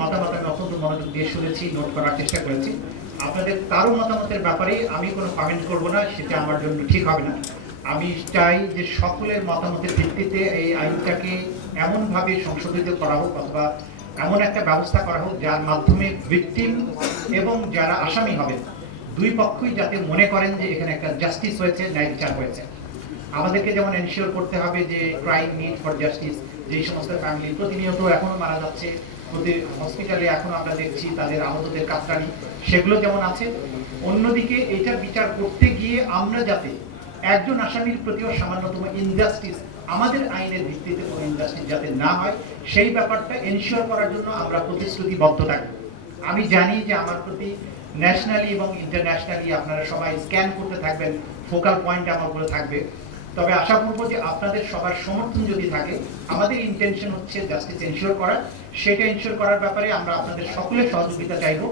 মতামত আমি অত্যন্ত মনোযোগ দিয়ে শুনেছি, নোট করার চেষ্টা করেছি। আপনাদের কারো মতামতের ব্যাপারে আমি কোনো কমেন্ট করব না, সেটা আমার জন্য ঠিক হবে না। আমি চাই যে সকলের মতামতের ভিত্তিতে এই আইনটাকে এমনভাবে সংশোধিত করা হোক অথবা এমন একটা ব্যবস্থা করা হোক যার মাধ্যমে ভিকটিম এবং যারা আসামি হবেন দুই পক্ষই যাতে মনে করেন যে এখানে একটা জাস্টিস হয়েছে, ন্যায় বিচার হয়েছে। আমাদেরকে যেমন এনশিওর করতে হবে যে ক্রাইম নিড ফর জাস্টিস, যেই সমস্ত ফ্যামিলি প্রতিনিয়ত এখনো মারা যাচ্ছে, প্রতি হসপিটালে এখনো আমরা দেখছি তাদের আহতদের কাতরানি, সেগুলো যেমন আছে। অন্যদিকে এইটার বিচার করতে গিয়ে আমরা যাতে একজন আসামির প্রতিও সামান্যতম ইনজাস্টিস, আমাদের আইনের ভিত্তিতে কোনো ইনজাস্টিস যাতে না হয়, সেই ব্যাপারটা এনশিওর করার জন্য আমরা প্রতিশ্রুতিবদ্ধ থাকবো। আমি জানি যে আমার প্রতি ন্যাশনালি এবং ইন্টারন্যাশনালি আপনারা সবাই স্ক্যান করতে থাকবেন, ফোকাল পয়েন্ট আমার উপরে থাকবে। তবে আশা করবো যে আপনাদের সবার সমর্থন যদি থাকে, আমাদের ইন্টেনশন হচ্ছে জাস্টিস এনশিওর করা। সেটা এনশিওর করার ব্যাপারে আমরা আপনাদের সকলের সহযোগিতা চাইবো।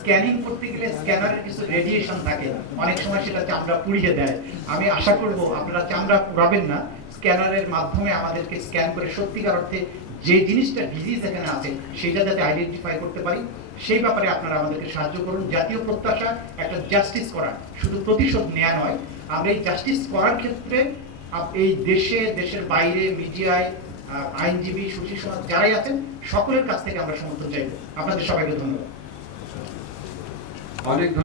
স্ক্যানিং করতে গেলে স্ক্যানারের কিছু রেডিয়েশন থাকে, অনেক সময় সেটা চামড়া পুড়িয়ে দেয়। আমি আশা করব আপনারা চামড়া পুড়াবেন না, স্ক্যানারের মাধ্যমে আমাদেরকে স্ক্যান করে সত্যিকার অর্থে যে জিনিসটা ডিজিজ এখানে আছে সেটা যাতে আইডেন্টিফাই করতে পারি, সেই ব্যাপারে আপনারা আমাদেরকে সাহায্য করুন। জাতীয় প্রত্যাশা একটা জাস্টিস করা, শুধু প্রতিশোধ নেওয়া নয়। আমরা এই জাস্টিস করার ক্ষেত্রে এই দেশে, দেশের বাইরে, মিডিয়ায়, আইনজীবী, সুশীল সমাজ যারাই আছেন সকলের কাছ থেকে আমরা সমর্থন চাইব। আপনাদের সবাইকে ধন্যবাদ। অনেক